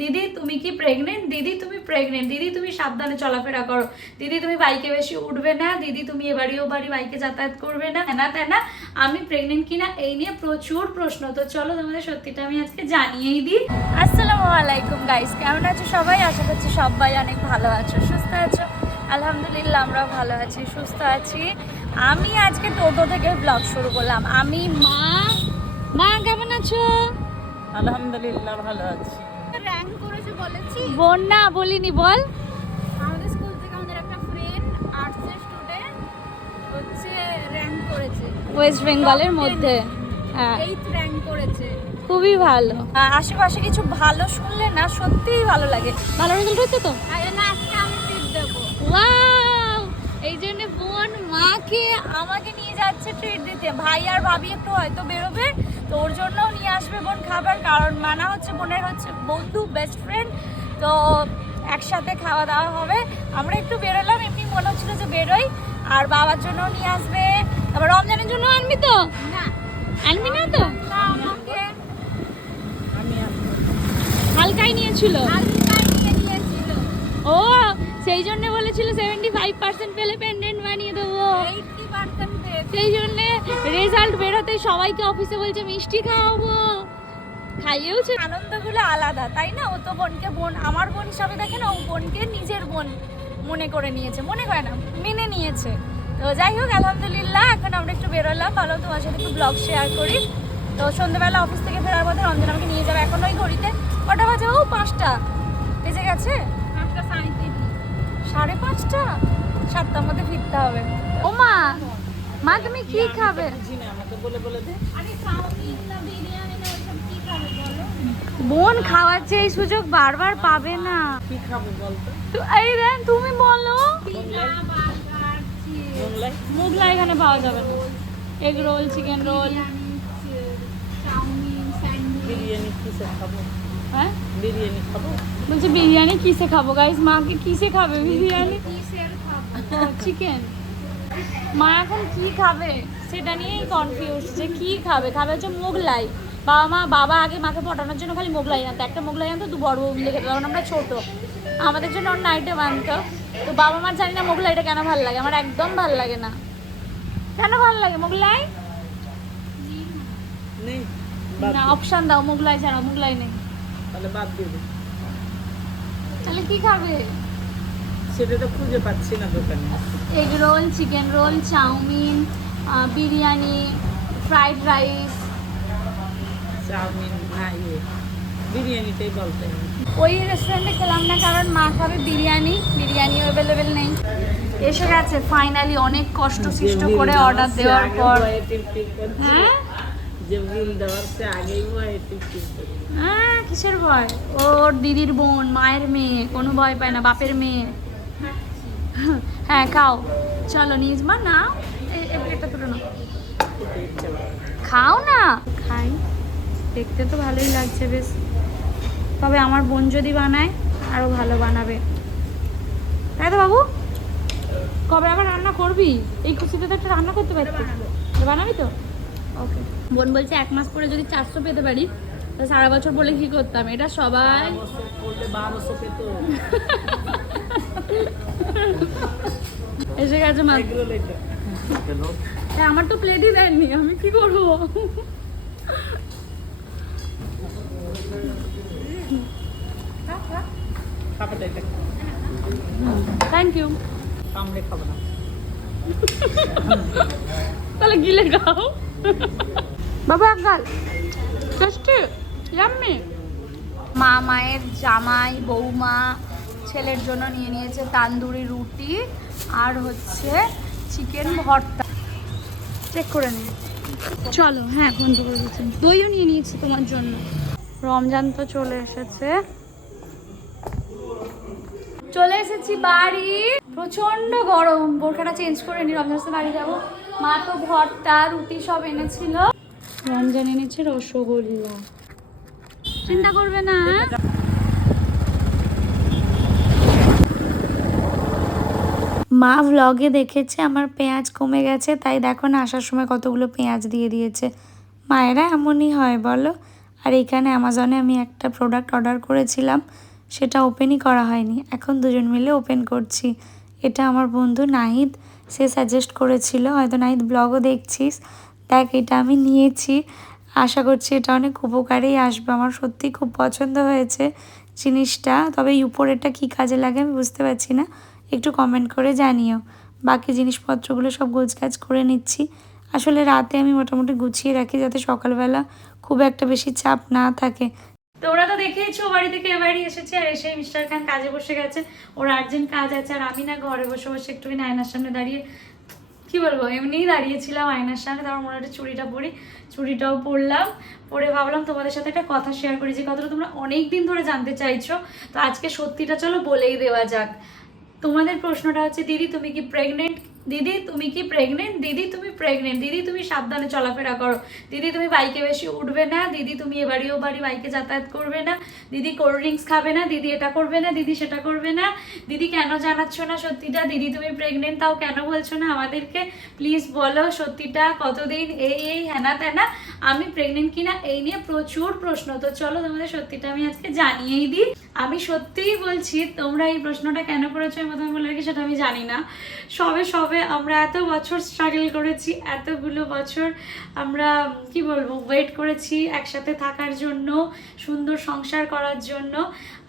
দিদি তুমি কি প্রেগনেন্ট দিদি তুমি প্রেগনেন্ট দিদি তুমি সাবধানে চলাফেরা করো। দিদি তুমি বাইকে বেশি উঠবে না। দিদি তুমি এ বাড়ি ও বাড়ি বাইকে যাতায়াত করবে না। না তাই না আমি প্রেগনেন্ট কিনা এই নিয়ে প্রচুর প্রশ্ন। তো চলো তোমাদের সত্যিটা আমি আজকে জানিয়েই দিই। আসসালামু আলাইকুম গাইস কেমন আছো সবাই? আশা করছি সবাই অনেক ভালো আছো সুস্থ আছো। আলহামদুলিল্লাহ আমরাও ভালো আছি সুস্থ আছি। আমি আজকে টোটো থেকে ব্লগ শুরু করলাম। আমি মা মা কেমন আছো? আলহামদুলিল্লাহ ভালো আছি। বলেছি। বোন না বলিনি বল। আমাদের স্কুল থেকে আমাদের একটা ফ্রেন্ড আর্টসের স্টুডেন্ট হচ্ছে র্যাঙ্ক করেছে। ওয়েস্ট বেঙ্গলের মধ্যে। হ্যাঁ। এইট র্যাঙ্ক করেছে। খুবই ভালো। আশেপাশে কিছু ভালো শুনলে না সত্যিই ভালো লাগে। ভালো রেজাল্ট হচ্ছে তো? জন্য আজকে আমি ট্রিট দেবো। ওয়াও এই জন্য বোন মাকে আমাকে নিয়ে যাচ্ছে ট্রিট দিতে। ভাই আর ভাবি একটু হয়তো বেরোবে। তো ওর জন্যও নিয়ে আসবে বোন খাবার কারণ মানা হচ্ছে বোনের হচ্ছে বন্ধু বেস্ট ফ্রেন্ড তো একসাথে খাওয়া দাওয়া হবে। আমরা একটু বেরোলাম এমনি মনে হচ্ছিল যে বেরোই আর বাবার জন্যও নিয়ে আসবে। তারপর রমজানের জন্য আনবি তো? আনবি না তো। হালকাই নিয়েছিল? হালকা নিয়ে নিয়েছিল। ও সেই জন্য বলেছিল সেভেন্টি ফাইভ পার্সেন্ট পেলে পেন্ডেন্ট বানিয়ে দেবো। সেই জন্য রেজাল্ট বেরোতে সবাইকে অফিসে বলছে মিষ্টি খাওয়াবো। খাইয়েওছে। আনন্দগুলো আলাদা তাই না? ও তো বোনকে বোন আমার বোন হিসাবে দেখে না ও বোনকে নিজের বোন মনে করে নিয়েছে মনে করে না মেনে নিয়েছে। তো যাই হোক আলহামদুলিল্লাহ এখন আমরা একটু বেরোলাম। ভালো তোমার সাথে একটু ব্লগ শেয়ার করি। তো সন্ধ্যেবেলা অফিস থেকে ফেরার পথে রঞ্জন আমাকে নিয়ে যাবে এখন ওই ঘড়িতে। কটা বাজে ও? পাঁচটা। বেজে গেছে? পাঁচটা সাড়ে পাঁচটা? সাতটার মধ্যে ফিরতে হবে। ও মা মা তুমি কি খাবে? বোন খাওয়াচ্ছে এই সুযোগ বারবার পাবে না। কি খাব বলতো তো এই দেন তুমি বলো। মোগলাই এখানে পাওয়া যাবে না। Egg roll chicken roll biryani কিসে খাব? হ্যাঁ? বিরিয়ানি খাব? বলছি বিরিয়ানি কিসে খাব গাইস মাকে কিসে খাবে বিরিয়ানি চিকেন মা এখন কি খাবে? সেটা নিয়েই কনফিউজ যে কি খাবে? খাবে হচ্ছে মোগলাই। বাবা মা বাবা আগে মাকে পটানোর জন্য খালি মোগলাই আনতো। একটা মোগলাই আনতো দু বড় বউ মিলে খেতে। তখন আমরা ছোটো। আমাদের জন্য অন্য আইটেম আনতো তো বাবা মার জানি না মোগলাইটা কেন ভালো লাগে। আমার একদম ভালো লাগে না। কেন ভালো লাগে মোগলাই? না অপশান দাও। মোগলাই ছাড়া মোগলাই নেই। তাহলে বাদ দিয়ে তাহলে কি খাবে? সেটা তো খুঁজে পাচ্ছি না দোকানে। Egg roll chicken roll chow mein biryani fried rice. Chow mein না ইয়ে বিরিয়ানিটাই বলতে ওই রেস্টুরেন্টে খেলাম না কারণ মা খাবে বিরিয়ানি বিরিয়ানি অ্যাভেলেবেল নেই। এসে গেছে ফাইনালি অনেক কষ্ট সৃষ্ট করে অর্ডার দেওয়ার পর। হ্যাঁ। হ্যাঁ কিসের ভয়? ওর দিদির বোন মায়ের মেয়ে কোনো ভয় পায় না বাপের মেয়ে। হ্যাঁ খাও। চলো নিজ মা না এই প্লেটটা তুলে নাও। খাও না? খাই। দেখতে তো ভালোই লাগছে বেশ। তবে আমার বোন যদি বানায় আরও ভালো বানাবে। তাই তো বাবু? কবে আবার রান্না করবি? এই খুশিতে তো একটা রান্না করতে পারতি। বানাবি। তো? ওকে। বোন বলছে এক মাস পরে যদি চারশো পেতে পারি তো সারা বছর বলে কি করতাম? এটা সবাই এসে গেছে মা আমার তো প্লেটই দেয়নি আমি কি করব? থ্যাংক ইউ কামড়ে খাব না। তাহলে গিলে খাও। বাবা গাল। Tasty yummy. মা মায়ের জামাই বৌমা ছেলের জন্য নিয়ে নিয়েছে তান্দুরি রুটি আর হচ্ছে চিকেন ভর্তা। চেক করে নিই। চলো হ্যাঁ বন্ধু করে দিচ্ছি দইও নিয়ে নিয়েছি তোমার জন্য। রমজান তো চলে এসেছে। চলে এসেছি বাড়ি। প্রচণ্ড গরম। বোরখাটা চেঞ্জ করে নি রমজান বাড়ি যাব। মা তো ভর্তা, রুটি সব এনেছিল। রমজান এনেছে রসগোল্লা। চিন্তা করবে না হ্যাঁ? মা ভ্লগে দেখেছে, আমার পেঁয়াজ কমে গেছে, তাই দেখো না, আসার সময় কতগুলো পেঁয়াজ দিয়ে দিয়েছে। মায়েরা এমনই হয়, বলো? আর এখানে অ্যামাজনে আমি একটা প্রোডাক্ট অর্ডার করেছিলাম, সেটা ওপেনই করা হয়নি। এখন দুজন মিলে ওপেন করছি। এটা আমার বন্ধু নাহিদ, সে সাজেস্ট করেছিল, হয়তো নাহিদ ব্লগও দেখছিস। দেখ, এটা আমি নিয়েছি। আশা করছি এটা অনেক উপকারেই আসবে। আমার সত্যি খুব পছন্দ হয়েছে জিনিসটা। তবে উপরেরটা কী কাজে লাগে আমি বুঝতে পারছি না। একটু কমেন্ট করে জানিও। বাকি জিনিসপত্রগুলো সব গোছগাছ করে নিচ্ছি। আসলে রাতে আমি মোটামুটি গুছিয়ে রাখি যাতে সকালবেলা খুব একটা বেশি চাপ না থাকে। তোমরা তো দেখেইছো বাড়ি থেকে বাড়ি এসেছে আর এসে মিস্টার খান কাজে বসে গেছে। ওর আর্জেন্ট কাজ আছে আর আমি না ঘরে বসে বসে একটুখানি আয়নার সামনে দাঁড়িয়ে কি বলব, এমনিই দাঁড়িয়েছিলাম আয়নার সামনে। তারপর মনে হচ্ছে চুড়িটা পরি, চুড়িটাও পরলাম। পরে ভাবলাম তোমাদের সাথে একটা কথা শেয়ার করি যে কথাটা তোমরা অনেক দিন ধরে জানতে চাইছো। তো আজকে সত্যিটা চলো বলেই দেওয়া যাক। তোমাদের প্রশ্নটা হচ্ছে দিদি তুমি কি প্রেগনেন্ট দিদি, তুমি কি প্রেগনেন্ট দিদি, তুমি প্রেগনেন্ট দিদি, তুমি সাবধানে চলাফেরা করো। দিদি, তুমি বাইকে বেশি উঠবে না। দিদি, তুমি এ বাড়ি ও বাড়ি বাইকে যাতায়াত করবে না। দিদি কোল্ড ড্রিঙ্কস খাবে না। দিদি এটা করবে না। দিদি সেটা করবে না। দিদি কেন জানাচ্ছ না সত্যিটা? দিদি, তুমি প্রেগনেন্ট তাও কেন বলছো না আমাদেরকে? প্লিজ বলো সত্যিটা। কতদিন এই এই হ্যানা ত্যানা আমি প্রেগনেন্ট কিনা? এই নিয়ে প্রচুর প্রশ্ন। তো চলো তোমাদের সত্যিটা আমি আজকে জানিয়েই দিই। আমি সত্যিই বলছি, তোমরা এই প্রশ্নটা কেন করেছ আমি প্রথমে বলে রাখি, সেটা আমি জানি না। সবে সবে আমরা এত বছর স্ট্রাগল করেছি, এতগুলো বছর আমরা, কি বলব ওয়েট করেছি একসাথে থাকার জন্য, সুন্দর সংসার করার জন্য।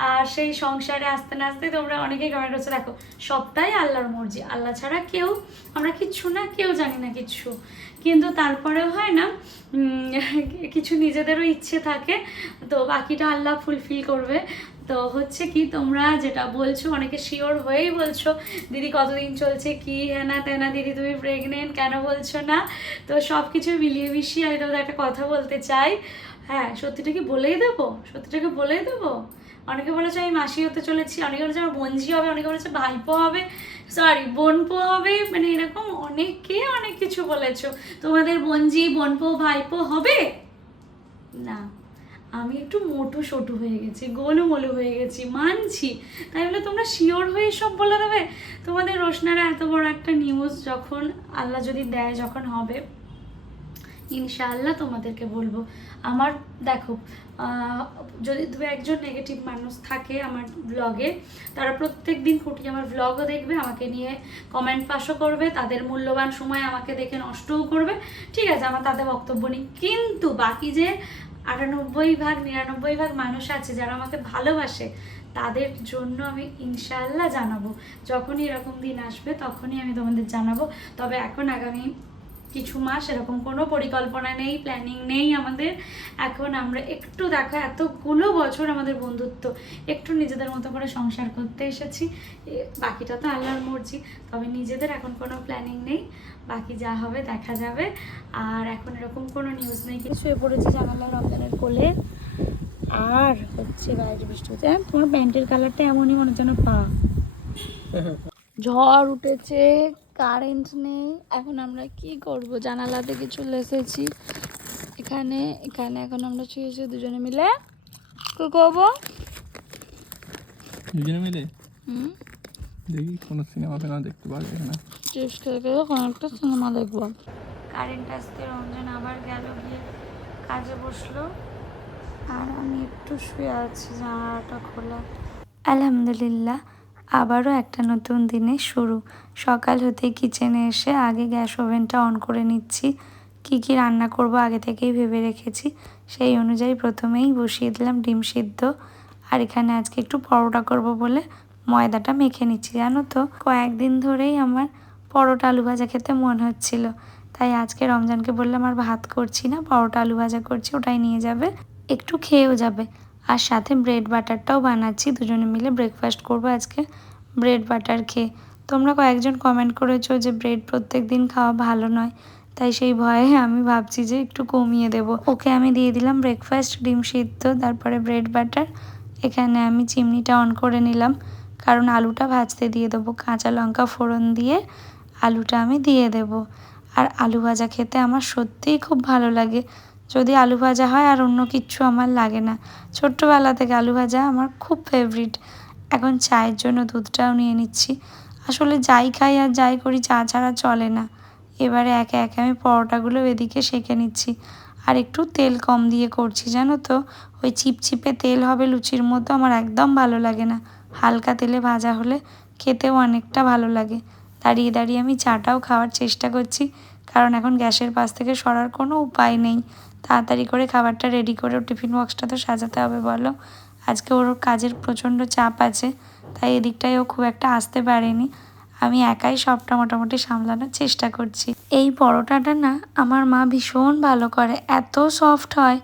আর সেই সংসারে আস্তে আস্তে তোমরা অনেকেই কমেন্ট করছে, দেখো, সবটাই আল্লাহর মর্জি। আল্লাহ ছাড়া কেউ, আমরা কিচ্ছু না, কেউ জানি না কিচ্ছু। কিন্তু তারপরেও হয় না কিছু নিজেদেরও ইচ্ছে থাকে, তো বাকিটা আল্লাহ ফুলফিল করবে। তো হচ্ছে কি তোমরা যেটা বলছো, অনেকে শিওর হয়েই বলছো, দিদি কতদিন চলছে? কি হ্যানা তেনা? দিদি তুমি প্রেগনেন্ট কেন বলছো না? তো সব কিছু মিলিয়ে মিশিয়ে আমি তোমাদের একটা কথা বলতে চাই। হ্যাঁ সত্যিটা কি বলেই দেবো? সত্যিটাকে বলেই দেবো? অনেকে বলেছে, আমি মাসি হতে চলেছি। অনেকে বলেছে, আমার বোনঝি হবে। অনেকে বলেছে, ভাইপো হবে। সরি বোনপো হবে? মানে এরকম অনেকে অনেক কিছু বলেছ। তোমাদের বোনঝি, বোনপো, ভাইপো হবে? না। আমি একটু মোটু সোটু হয়ে গেছি, গোলুমলু হয়ে গেছি, মানছি। তাই বলে তোমরা শিওর হয়ে সব বলে দেবে? তোমাদের রোশনারা এত বড় একটা নিউজ যখন আল্লাহ যদি দেয়, যখন হবে, ইনশাআল্লাহ তোমাদেরকে বলব। আমার, দেখো যদি দু একজন নেগেটিভ মানুষ থাকে আমার ব্লগে তারা প্রত্যেক দিন খুঁটিয়ে আমার ব্লগও দেখবে, আমাকে নিয়ে কমেন্ট পাসও করবে, তাদের মূল্যবান সময় আমাকে দেখে নষ্টও করবে। ঠিক আছে, আমার তাদের বক্তব্য নেই। কিন্তু বাকি যে আটানব্বই ভাগ, নিরানব্বই ভাগ মানুষ আছে যারা আমাকে ভালোবাসে। তাদের জন্য আমি ইনশাল্লাহ জানাব। যখনই এরকম দিন আসবে, তখনই আমি তোমাদের জানাব। তবে এখন আগামী কিছু মাস এরকম কোনো পরিকল্পনা নেই প্ল্যানিং নেই আমাদের। এখন আমরা একটু দেখো এতগুলো বছর আমাদের বন্ধুত্ব একটু নিজেদের মতো করে সংসার করতে এসেছি। বাকিটা তো আল্লাহর মর্জি তবে নিজেদের এখন কোনো প্ল্যানিং নেই। বাকি যা হবে দেখা যাবে। আর এখন এরকম কোনো নিউজ নেই। শুয়ে পড়েছি জানালা রমজানের কোলে। আর হচ্ছে বাইরে বৃষ্টি হচ্ছে হ্যাঁ, তোমার প্যান্টের কালারটা এমনই মনে হচ্ছে যেন পা। ঝড় উঠেছে। কারেন্ট নেই। এখন আমরা কি করব? জানালা থেকে চলে এসেছি এখানে এখানে এখন আমরা শুয়েছি দুজনে মিলে কি করব? দুজনে মিলে? হুম। দেখি কোনো সিনেমা ফিনেমা দেখতে পারবে না চিপস খেয়ে খেয়ে কোনো একটা সিনেমা দেখব। কারেন্ট আসতে রঞ্জন আবার গেল গিয়ে কাজে বসল। আর আমি একটু শুয়ে আছি জানালাটা খোলা। আলহামদুলিল্লাহ। আবারও একটা নতুন দিনে শুরু। সকাল হতে কিচেনে এসে আগে গ্যাস ওভেনটা অন করে নিচ্ছি। কি কি রান্না করব আগে থেকেই ভেবে রেখেছি। সেই অনুযায়ী প্রথমেই বসিয়ে দিলাম ডিম সিদ্ধ। আর এখানে আজকে একটু পরোটা করব বলে ময়দাটা মেখে নিচ্ছি, জানো তো? কয়েকদিন ধরেই আমার পরোটা আলু ভাজা খেতে মন হচ্ছিল। তাই আজকে রমজানকে বললাম, আর ভাত করছি না, পরোটা আলু ভাজা করছি, ওটাই নিয়ে যাবে। একটু খেয়েও যাবে। আর সাথে ব্রেড বাটারটাও বানাচ্ছি। দুজনে মিলে ব্রেকফাস্ট করব আজকে ব্রেড বাটার খেয়ে। তোমরা কয়েকজন কমেন্ট করেছ যে ব্রেড প্রত্যেক দিন খাওয়া ভালো নয়। তাই সেই ভয়ে আমি ভাবছি যে একটু কমিয়ে দেব। ওকে আমি দিয়ে দিলাম ব্রেকফাস্ট ডিম সিদ্ধ, তারপরে ব্রেড বাটার এখানে আমি চিমনিটা অন করে নিলাম। কারণ আলুটা ভাজতে দিয়ে দেবো। কাঁচা লঙ্কা ফোড়ন দিয়ে আলুটা আমি দিয়ে দেব। আর আলু ভাজা খেতে আমার সত্যিই খুব ভালো লাগে। যদি আলু ভাজা হয় আর অন্য কিচ্ছু আমার লাগে না। ছোট্টবেলা থেকে আলু ভাজা আমার খুব ফেভারিট এখন চায়ের জন্য দুধটাও নিয়ে নিচ্ছি। আসলে যাই খাই আর যাই করি চা ছাড়া চলে না। এবারে একে একে আমি পরোটাগুলো এদিকে সেঁকে নিচ্ছি। আর একটু তেল কম দিয়ে করছি, জানো তো? ওই চিপচিপে তেল হবে লুচির মতো আমার একদম ভালো লাগে না। হালকা তেলে ভাজা হলে খেতেও অনেকটা ভালো লাগে। দাঁড়িয়ে দাঁড়িয়ে আমি চাটাও খাওয়ার চেষ্টা করছি। কারণ এখন গ্যাসের পাশ থেকে সরার কোনো উপায় নেই। তাড়াতাড়ি করে খাবারটা রেডি করে টিফিন বক্সটা তো সাজাতে হবে, বলো। আজকে ওর কাজের প্রচণ্ড চাপ আছে, তাই এদিকটায় ও খুব একটা আসতে পারেনি। আমি একাই সবটা মোটামুটি সামলানোর চেষ্টা করছি। এই পরোটাটা না আমার মা ভীষণ ভালো করে, এত সফট হয়।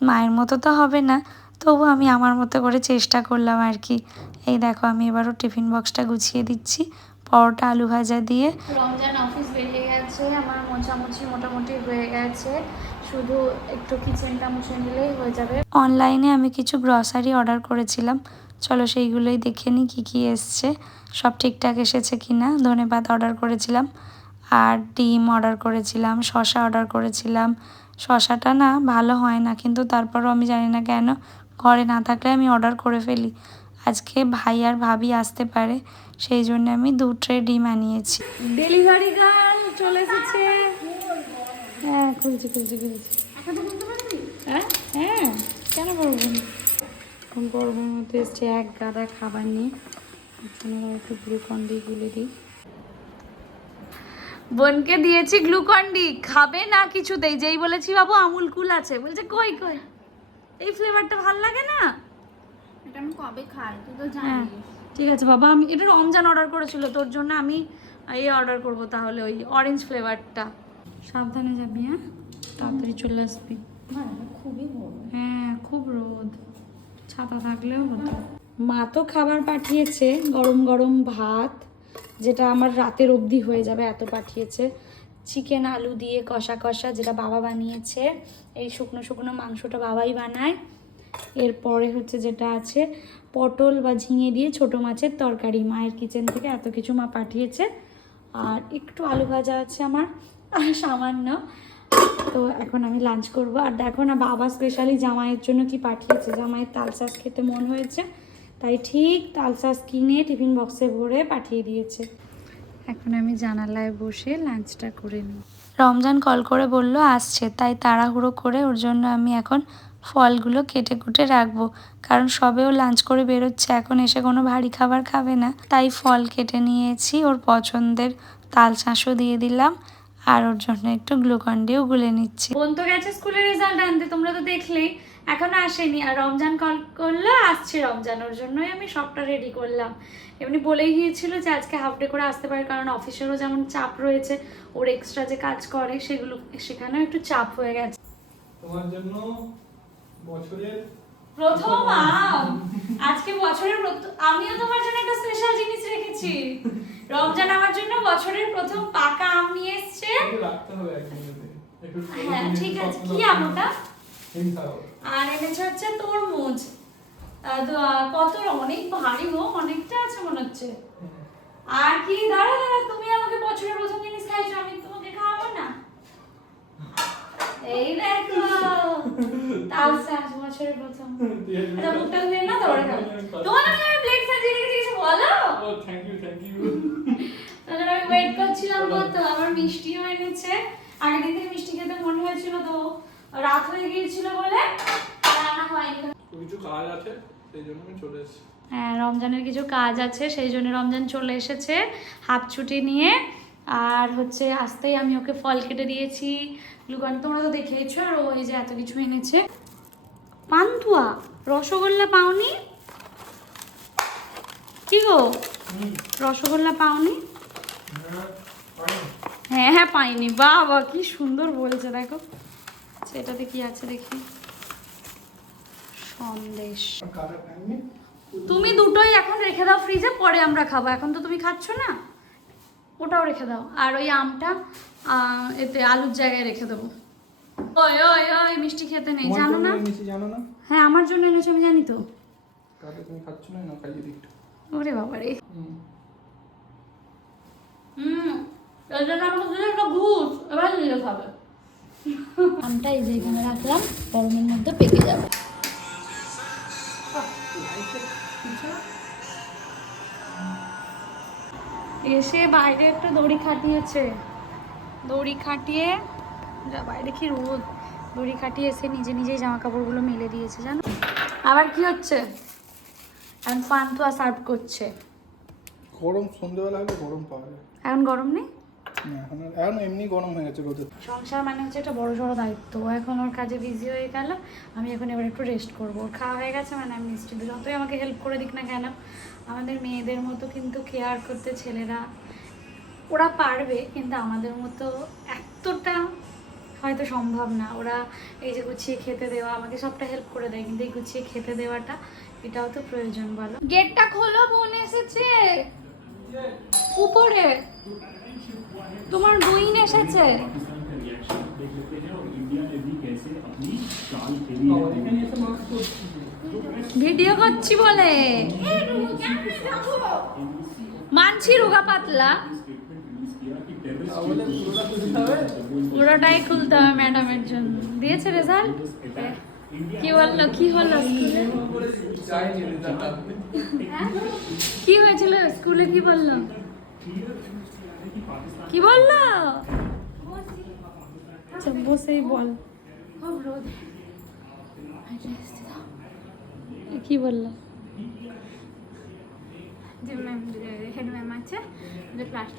মায়ের মতো তো হবে না, তবু আমি আমার মতো করে চেষ্টা করলাম আর কি। এই দেখো, আমি এবারও টিফিন বক্সটা গুছিয়ে দিচ্ছি। পরোটা, আলু ভাজা দিয়ে। রমজান অফিস বেরিয়ে গেছে, আমার মোছামুছি মোটামুটি হয়ে গেছে। শুধু একটু কিচেনটা মুছে নিলেই হয়ে যাবে। অনলাইনে আমি কিছু গ্রসারি অর্ডার করেছিলাম। চলো সেইগুলোই দেখে নিই কী কী এসছে। সব ঠিকঠাক এসেছে কি না ধনে পাতা অর্ডার করেছিলাম। আর ডিম অর্ডার করেছিলাম শশা অর্ডার করেছিলাম। শশাটা না ভালো হয় না কিন্তু তারপরও আমি জানি না কেন ঘরে না থাকলে আমি অর্ডার করে ফেলি। আজকে ভাই আর ভাবি আসতে পারে সেই জন্য আমি দু ট্রে ডিম আনিয়েছি। ডেলিভারি গার্ল চলে এসেছে। হ্যাঁ খুলছি খুলছি খুলছি। হ্যাঁ? হ্যাঁ কেন পারব না? এখন গরমের মধ্যে এসছে এক গাদা খাবার নিয়ে। আপনারা একটু গ্লুকন ডি গুলে দিই। বোনকে দিয়েছি গ্লুকন ডি খাবে না কিছুতেই। যেই বলেছি বাবু আমুল কুল আছে। বলছে কই কই? এই ফ্লেভারটা ভালো লাগে না? এটা আমি কবে খাই? তুই তো হ্যাঁ। জানিস। ঠিক আছে বাবা আমি এটা রমজান অর্ডার করেছিল। তোর জন্য আমি এই অর্ডার করব তাহলে ওই অরেঞ্জ ফ্লেভারটা সাবধানে যাবি হ্যাঁ? তাড়াতাড়ি চলে আসবি। খুবই হ্যাঁ খুব রোদ। ছাতা থাকলেও হতো মা তো খাবার পাঠিয়েছে, গরম গরম ভাত, যেটা আমার রাতের অবধি হয়ে যাবে, এত পাঠিয়েছে। চিকেন আলু দিয়ে কষা কষা, যেটা বাবা বানিয়েছে, এই শুকনো শুকনো মাংসটা বাবাই বানায়। এরপরে হচ্ছে যেটা আছে, পটল বা ঝিঙে দিয়ে ছোট মাছের তরকারি, মায়ের কিচেন থেকে এত কিছু মা পাঠিয়েছে। আর একটু আলু ভাজা আছে আমার সামান্য। তো এখন আমি লাঞ্চ করব। আর দেখো না, বাবা স্পেশালি জামাইয়ের জন্য কি পাঠিয়েছে। জামাইয়ের তাল শাঁস খেতে মন হয়েছে। তাই ঠিক তাল শাঁস কিনে টিফিন বক্সে ভরে পাঠিয়ে দিয়েছে। এখন আমি জানালায় বসে লাঞ্চটা করে নিই। রমজান কল করে বলল, আসছে। তাই তাড়াহুড়ো করে ওর জন্য আমি এখন ফলগুলো কেটে কুটে রাখব। কারণ সবেও লাঞ্চ করে বেরোচ্ছে, এখন এসে কোনো ভারী খাবার খাবে না। তাই ফল কেটে নিয়েছি, ওর পছন্দের তাল শাঁসও দিয়ে দিলাম। আর ওর জন্য একটু গ্লুকন ডিও গুলে নিচ্ছি। বোন তো গেছে স্কুলের রেজাল্ট আনতে তোমরা তো দেখলেই। এখনও আসেনি আর রমজান কল করল আসছে রমজান ওর জন্যই আমি সবটা রেডি করলাম। এমনি বলেই গিয়েছিল যে আজকে হাফ ডে করে আসতে পারে কারণ অফিসেরও যেমন চাপ রয়েছে ওর এক্সট্রা যে কাজ করে সেগুলো সেখানেও একটু চাপ হয়ে গেছে। তোমার জন্য বছরের প্রথম আম। আজকে বছরের আমিও তোমার জন্য একটা স্পেশাল জিনিস রেখেছি। রমজান আমার জন্য বছরের প্রথম পাকা আম নিয়ে এসছে। হ্যাঁ ঠিক আছে। কি আম ওটা আর এনেছে হচ্ছে তরমুজ। তো, কত অনেক ভারী গো অনেকটা আছে মনে হচ্ছে। আর কি? দাঁড়া দাঁড়া তুমি আমাকে বছরের প্রথম জিনিস খাইছো আমি তোমাকে খাওয়াবো না? এই দেখো। শাঁস বছরের প্রথম। আচ্ছা মুখটা ধুয়ে না তারপরে তোমার আমি প্লেট সাজিয়ে রেখেছি কিছু বলো? ও থ্যাংক ইউ থ্যাংক ইউ তাহলে আমি ওয়েট করছিলাম কত আমার মিষ্টিও এনেছে। আগের দিন থেকে মিষ্টি খেতে মনে হয়েছিল তো। রাত হয়ে গিয়েছিল বলে রান্না হয়নি। কিছু কাজ আছে সেই জন্য আমি চলে এসেছি। হ্যাঁ রমজানের কিছু কাজ আছে সেই জন্য রমজান চলে এসেছে হাফ ছুটি নিয়ে। আর হচ্ছে আসতেই আমি ওকে ফল কেটে দিয়েছি। গ্লুকন তোমরা তো দেখেইছো আর ও এই যে এত কিছু এনেছে। পান্তুয়া রসগোল্লা পাওনি? কি গো? রসগোল্লা পাওনি? হ্যাঁ হ্যাঁ পাইনি। বাবা কি সুন্দর বলছে দেখো। সেটাতে কি আছে দেখি। সন্দেশ। তুমি দুটোই এখন রেখে দাও ফ্রিজে পরে আমরা খাব। এখন তো তুমি খাচ্ছ না? ওটাও রেখে দাও। আর ওই আমটা আহ, এতে আলুর জায়গায় রেখে দেবো। ওই ওই ওই মিষ্টি খেতে নেই জানো না? এনেছি জানো না? হ্যাঁ আমার জন্য এনেছো আমি জানি তো। কাটা তুমি খাচ্ছ না না খাইয়ে দিই একটু। ওরে বাবা রে হুম। হুম এর জন্য আমাকে দিলে একটা ঘুষ। এবার নিলে খাবে। আমটা এই যে এখানে রাখলাম গরমের মধ্যে পেকে যাবে। এসে বাইরে একটু দড়ি খাটিয়েছে। দড়ি খাটিয়ে যা বাইরে কি রোদ। দড়ি খাটিয়ে এসে নিজে নিজেই জামা কাপড়গুলো মেলে দিয়েছে জানো? আবার কি হচ্ছে? এখন পান্তুয়া সার্ভ করছে। গরম সন্ধ্যেবেলা হলে গরম পাওয়া যায়। এখন গরম নেই? এখন এমনি গরম হয়ে গেছে রোদে সংসার মানে হচ্ছে একটা বড় সড়ো দায়িত্ব। এখন ওর কাজে বিজি হয়ে গেল আমি এখন এবার একটু রেস্ট করব। খাওয়া হয়ে গেছে মানে আমি নিশ্চিত যতই আমাকে হেল্প করে দিক না কেন আমাদের মেয়েদের মতো কিন্তু কেয়ার করতে ছেলেরা ওরা পারবে কিন্তু আমাদের মতো এতটা হয়তো সম্ভব না। ওরা এই যে গুছিয়ে খেতে দেওয়া আমাকে সবটা হেল্প করে দেয় কিন্তু এই গুছিয়ে খেতে দেওয়াটা এটাও তো প্রয়োজন বলো। গেটটা খোলো বোন এসেছে। উপরে। তোমার বইন এসেছে। ভিডিও করছি বলে। মানছি রোগা পাতলা। পুরোটাই খুলতে হবে ম্যাডামের জন্য। দিয়েছে রেজাল্ট? কি বলল? কি হলো? কি হয়েছিল স্কুলে? কি বলল? কি বলল? বসেই বল। কি বলল? যে ম্যাম হেড ম্যাম আছে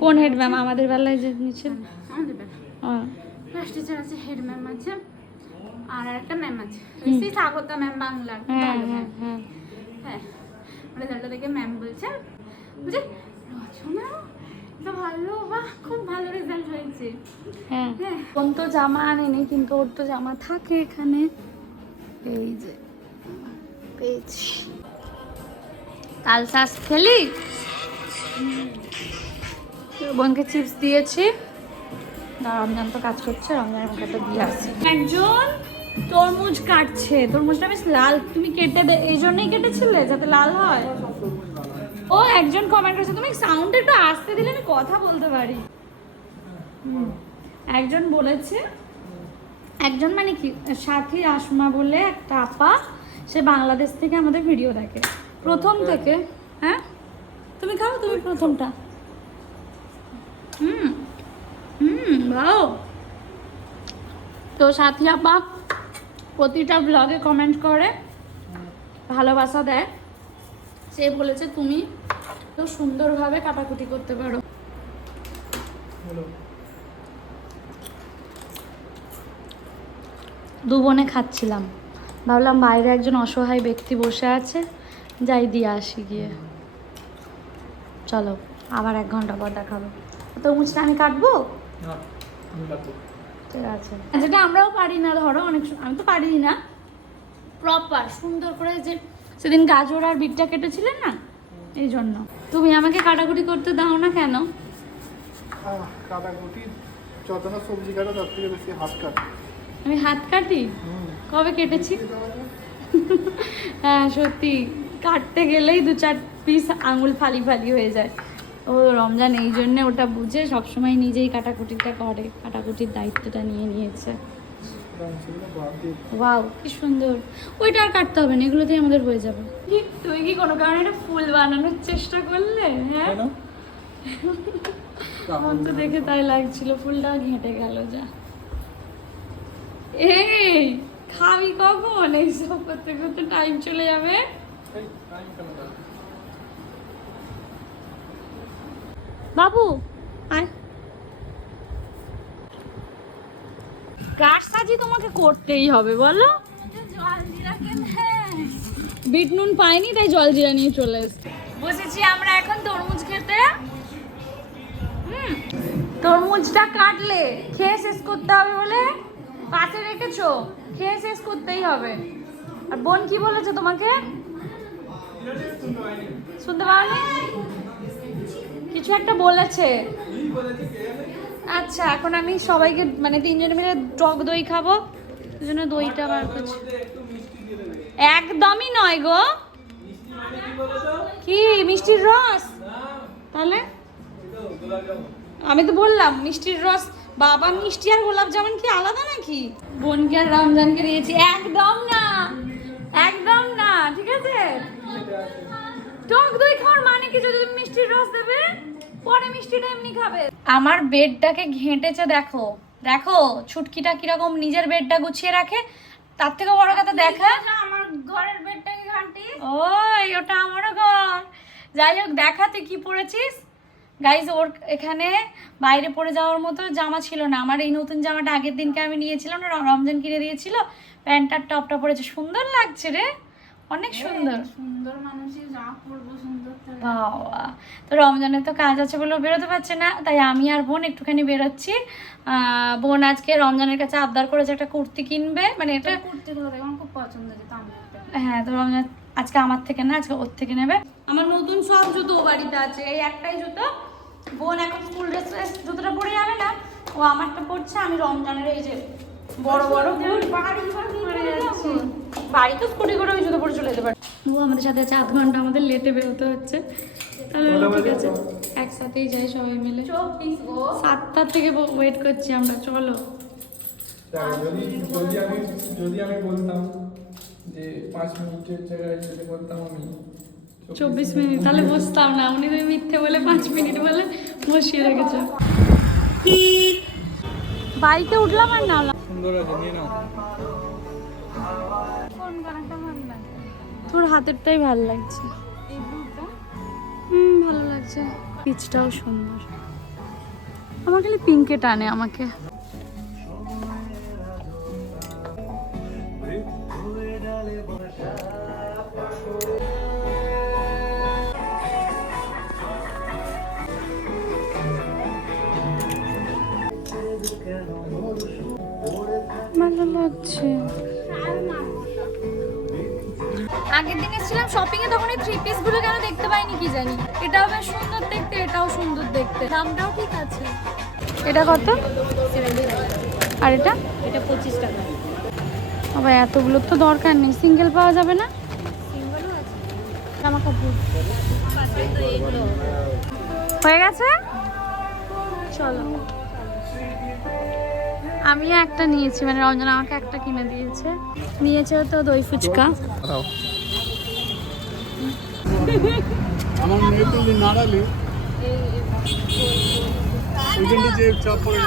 কোন হেড ম্যাম আমাদের বেলায় যে নিচে? আমাদের। ক্লাস টিচার আছে হেড ম্যাম আছে আর একটা ম্যাম আছে। সেই স্বাগতা ম্যাম বাংলার হ্যাঁ হ্যাঁ হ্যাঁ। হ্যাঁ রেজাল্টটা দেখে ম্যাম বলছে বুঝে রচনা? তো ভালো খুব ভালো রেজাল্ট হয়েছে। হ্যাঁ। হ্যাঁ। কোন তো জামা আনেনি কিন্তু ওর তো জামা থাকে এখানে। এই যে। পেয়েছি। তাল শাঁস খেলি? বোনকে চিপস দিয়েছি। রমজান তো কাজ করছে রমজানের মুখে একটা দিয়ে আসছি। একজন তরমুজ কাটছে। তরমুজটা বেশ লাল। তুমি কেটে দে এই জন্যই কেটেছিলে যাতে লাল হয়? ও একজন কমেন্ট করেছে তুমি সাউন্ড একটু আসতে দিলে আমি কথা বলতে পারি। হুম। একজন বলেছে একজন মানে কি? সাথী আসমা বলে একটা আপা সে বাংলাদেশ থেকে আমাদের ভিডিও দেখে। প্রথম থেকে হ্যাঁ? তুমি খাও তুমি প্রথমটা। হুম হুম ভালো তো সাথী আপা প্রতিটা ব্লগে কমেন্ট করে ভালোবাসা দেয়। সে বলেছে তুমি তো সুন্দরভাবে কাটাকুটি করতে পারো। দু বোনে খাচ্ছিলাম। ভাবলাম বাইরে একজন অসহায় ব্যক্তি বসে আছে যাই দিয়ে আসি গিয়ে। চলো আবার এক ঘণ্টা পর দেখাবো তো মুচটা আমি কাটবো? না আমি কাটবো। ঠিক আছে। যেটা আমরাও পারি না ধরো অনেক আমি তো পারি না। প্রপার সুন্দর করে যে সেদিন গাজর আর বিটটা কেটেছিলেন না? এই জন্য। তুমি আমাকে কাটাকুটি করতে দাও না কেন? কাটাকুটি যত না সবজি কাটা তার থেকে বেশি হাত কাটা। আমি হাত কাটি? কবে কেটেছি? হ্যাঁ সত্যি। কাটতে গেলেই দু চার পিস আঙুল ফালি ফালি হয়ে যায়। ও রমজান এই জন্যে ওটা বুঝে সবসময় নিজেই কাটাকুটিটা করে কাটাকুটির দায়িত্বটা নিয়ে নিয়েছে। ওয়াও কি সুন্দর। ওইটা আর কাটতে হবে না এগুলোতেই আমাদের হয়ে যাবে। তুই কি কোনো কারণে একটা ফুল বানানোর চেষ্টা করলে? হ্যাঁ? আমার তো দেখে তাই লাগছিল ফুলটা ঘেঁটে গেল যা। এই খাবি কখন? এইসব করতে করতে টাইম চলে যাবে? বাবু আয়। কার সাজি তোমাকে করতেই হবে বলো। বিট নুন পাইনি তাই জল জিরা নিয়ে চলে এসেছি। বসেছি আমরা এখন তরমুজ খেতে। হুম তরমুজটা কাটলে খেয়ে শেষ করতে হবে বলে। পাশে রেখেছো, খেয়ে শেষ করতেই হবে। আর বোন কি বলেছে তোমাকে? শুনতে পাওনি? কিছু একটা বলেছে। আচ্ছা এখন আমি সবাইকে মানে তিনজনে মিলে টক দই খাব। জন্য দইটা বার করছি। একদমই নয় গো। কি, মিষ্টির রস? তাহলে? আমি তো বললাম, মিষ্টির রস বাবা মিষ্টি আর গোলাপ জামুন কি আলাদা নাকি? বোনকে আর রমজানকে দিয়েছি। একদম না। একদম না ঠিক আছে? টক দই খাওয়ার মানে কি? যদি তুমি মিষ্টির রস দেবে পরে মিষ্টিটা এমনি খাবে। আমার বেডটাকে ঘেঁটেছে দেখো। দেখো ছুটকিটা কীরকম নিজের বেডটা গুছিয়ে রাখে তার থেকে বড় কথা দেখা। আমার ঘরের বেডটাকে ঘাঁটি ওই ওটা আমারও ঘর। যাই হোক দেখা তুই কি পরেছিস গাইজ ওর এখানে বাইরে পরে যাওয়ার মতো জামা ছিল না। আমার এই নতুন জামাটা আগের দিনকে আমি নিয়েছিলাম না রমজান কিনে দিয়েছিল। প্যান্টার টপটা পরেছে সুন্দর লাগছে রে। অনেক সুন্দর। সুন্দর মানুষই যা সুন্দর তো বাবা। তো রমজানের তো কাজ আছে বলে বেরোতে পারছে না তাই আমি আর বোন একটুখানি বেরোচ্ছি। আহ, বোন আজকে রমজানের কাছে আবদার করেছে একটা কুর্তি কিনবে। মানে এটা কুর্তি খুব পছন্দ হ্যাঁ তো রমজান আজকে আমার থেকে না আজকে ওর থেকে নেবে। আমার নতুন সব জুতো ও বাড়িতে আছে। এই একটাই জুতো। বোন এখন স্কুল ড্রেস জুতোটা পরে যাবে না। ও আমারটা পড়ছে আমি রমজানের এই যে বড় বড় বুট বাড়ি তো স্কুটি করে ওই জুতো পরে চলে যেতে পারে। ও আমাদের সাথে আছে আধ ঘণ্টা আমাদের লেটে বেরোতে হচ্ছে। তাহলে ঠিক আছে একসাথেই যাই সবাই মিলে। সাতটার থেকে ওয়েট করছি আমরা চলো। যদি যদি আমি যদি আমি বলতাম। যে পাঁচ মিনিটের জায়গায় যদি বলতাম আমি চব্বিশ মিনিট। তাহলে বসতাম না। উনি তুমি মিথ্যে বলে পাঁচ মিনিট বলে বসিয়ে রেখেছো। বাইকে উঠলাম আর নামলাম। সুন্দর আছে নিয়ে নাও। কোন গানটা ভালো লাগে তোর হাতেরটাই ভালো লাগছে। এই হুম ভালো লাগছে। পিচটাও সুন্দর। আমার খালি পিঙ্কে টানে আমাকে। ভালো লাগছে। আগের দিন এসেছিলাম শপিং এ তখন এই থ্রি পিসগুলো কেন দেখতে পাইনি কি জানি। এটাও বেশ সুন্দর দেখতে এটাও সুন্দর দেখতে। দামটাও ঠিক আছে। এটা কত? আর এটা? এটা পঁচিশ টাকা। আবার এতগুলোর তো দরকার নেই। সিঙ্গেল পাওয়া যাবে না? জামা কাপড় হয়ে গেছে? চলো। আমি একটা নিয়েছি মানে রঞ্জন আমাকে একটা কিনে দিয়েছে। নিয়েছে তো দই ফুচকা। আমার মেয়ে তো নাড়ালে, ওই যে চাপ পড়ে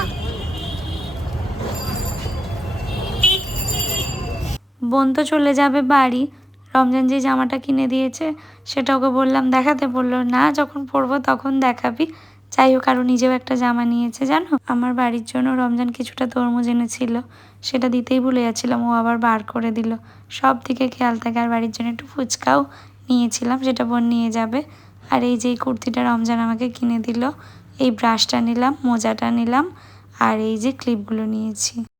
বোন তো চলে যাবে বাড়ি। রমজান যে জামাটা কিনে দিয়েছে, সেটা ওকে বললাম, দেখাতে। বলল, না, যখন পরবো তখন দেখাবি। যাই হোক, আরও নিজেও একটা জামা নিয়েছে, জানো? আমার বাড়ির জন্য রমজান কিছুটা তরমুজ এনেছিল, সেটা দিতেই ভুলে যাচ্ছিলাম, ও আবার বার করে দিল। সব দিকে খেয়াল থাকে, আর বাড়ির জন্য একটু ফুচকাও নিয়েছিলাম সেটা বোন নিয়ে যাবে। আর এই যে কুর্তিটা রমজান আমাকে কিনে দিল, এই ব্রাশটা নিলাম, মোজাটা নিলাম, আর এই যে ক্লিপগুলো নিয়েছি।